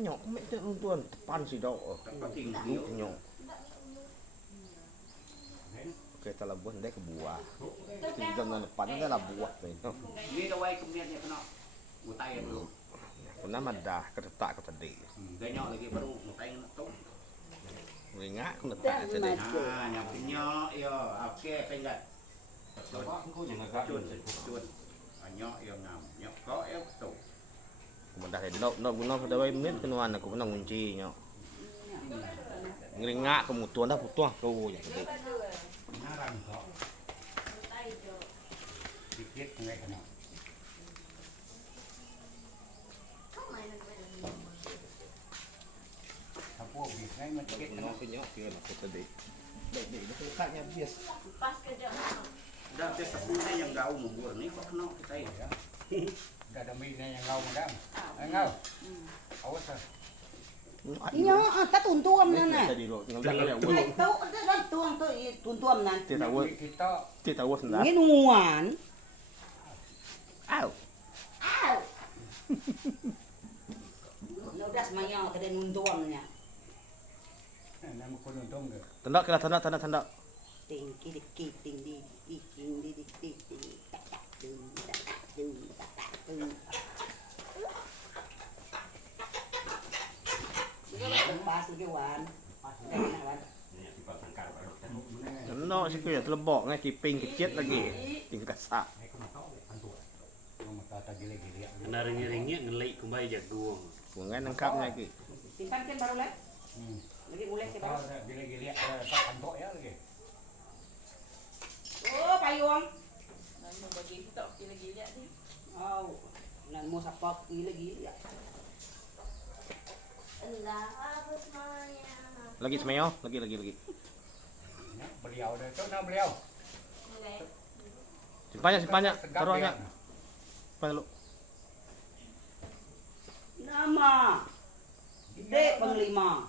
Nyok mek tuan depan sih dok. Nyok. Oke, telah buat ndek ke buah. Tinggal dengan depan itu lah buah tuh. Ini dawai kemudian ya kena mutai dulu. Pernah madah kedetak ke tadi. Ganyok lagi baru mutai tuh. Ngak aku letak tadi. Nah, yang punya ya, oke, pengat. Cun. Nyok ya ngam, nyok kok ya tuh. Kemudian nok guna pada wae menit kenuan aku kena kunci nyok. Ngringak kemutuan dah putuh kau ya tadi. Ngarang kok. Dikit enggak kena. Apa bisnya macam Nyok nyok kira aku tadi. Dek itu kaknya bias. Pas kerja. Udah biasa punya yang gaul mundur nih kok kena kita ya. Enggak ada minyak yang gaul madam. Enggak. Awas ah. Inyo, ta tuntuam na na. Tadi lo tinggal dah ya. Ay, tau, tuang to tuntuam na. Tidak tahu. Kita Tidak tahu sendiri. Nginuan. Aw. Aw. Nudas mayo kada nuntuam nya. nama ko nung ke. Tanda kira tanda. Ting kidik ting di ting di ting tak tak dung tak tak dung tak tak dung. Pas lagi wan. No sih kuya telebok ngai kiping kecil lagi. Tingkat sak. Kena ringi-ringi ngelai kembali jagung. Bunga nangkap lagi. Simpan kan baru lek. Lagi mulai ke baru. Gili-gili tak kantok ya lagi. Oh, payung. Nah, mau bagi kita gila-gila ni. Oh, nan mo sapok gila-gila. Allah semuanya. Lagi semeo, lagi. Beliau dah tu nak beliau. Boleh. Simpannya, taruhnya. Simpan dulu. Nama. Gede penglima.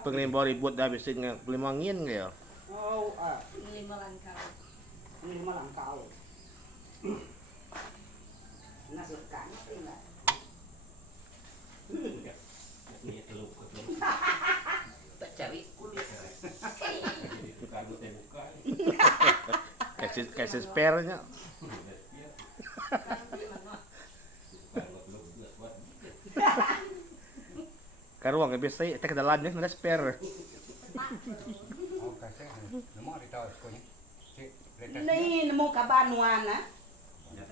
Penglima ribut dah bisin dengan penglima angin ke ya. Oh, Lima langkah. penglima langkau. Nasukkan enggak? Tak cari kulit. Kasih spare-nya. Karuang ke biasa tek dalamnya ada spare. Oh kasih. Nama kita sekolah. Ini nemu kaban nuana.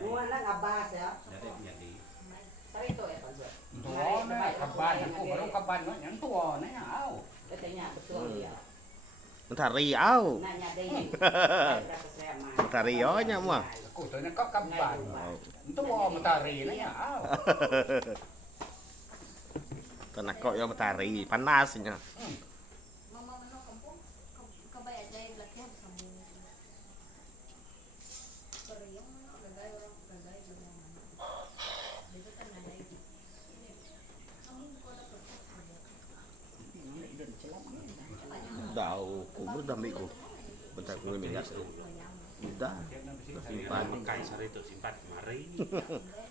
Nuana abas ya. Sari itu ya Pak. Tua na kaban aku baru kaban yang tua na au. Katanya betul ya. Mentari au. Nanya deh. Berapa saya mah. Mentari yo nya mah. Aku tu nak kaban. Tua matahari na ya au. Tanah kok yo mentari panasnya. Mama mana kampung? Kau bayar jahit lagi habis kamu. Koreang mana gagai orang gagai mana. Itu kan ada itu. Kamu kau dapat Dau, kubur dah miku. Bentar ku milas tu. Udah. Simpan. Makai sari itu simpan kemari.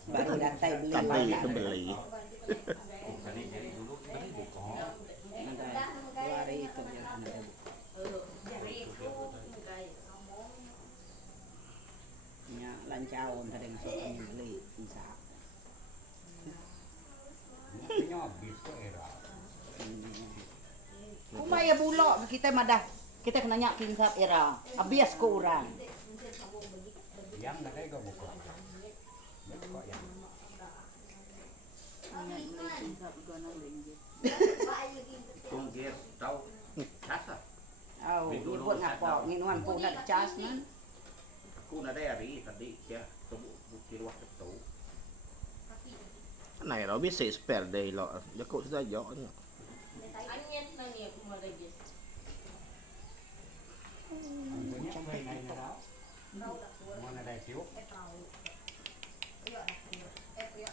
Baru datang beli. Tadi itu beli. Tadi jadi dulu tadi buka. Dua hari itu dia ada. Jadi itu gagai kamu. Nya lancau tadi masuk beli bisa. Punya habis tu era. Kumaya bulok kita madah. Kita kena nyak kinsap era. Abias ko urang. Yang nak kau buka. Kau yang. Tunggir tahu. Kasa. Oh, ibuat ngapok nginuan po na cas nan. Aku nak dari tadi ya. Tubuh bukti ruang itu. Này nó biết sẽ spare đây lọ. Nó cậu ra gió nhỉ. Onion na niya kumalagis. Punya main đó. Mana ada tiup.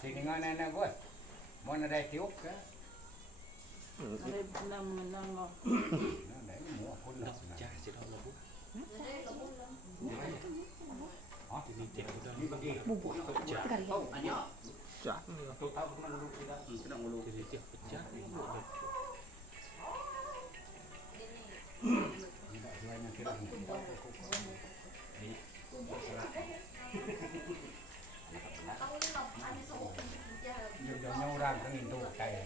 Sini ngana na bos. Mana ada tiup ke? Ada pulang menang. Nah, dah ini muak pun Nak dah. jah sih dah labu. Ini cek udah Bubuk. Tekan. Oh, anyo. Cak. Tuh tahu kena ngulu kita. Kena ngulu. jadi cek pecah. Jodohnya orang kan itu kayak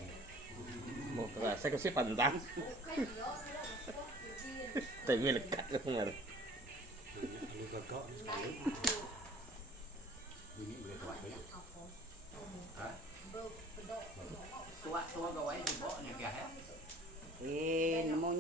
Mau saya kasih pantang. Tapi lekat dengar. Ini gagak sekali. ini boleh tua dulu. Hah? Tua gawe di bawah nih ya. Nemu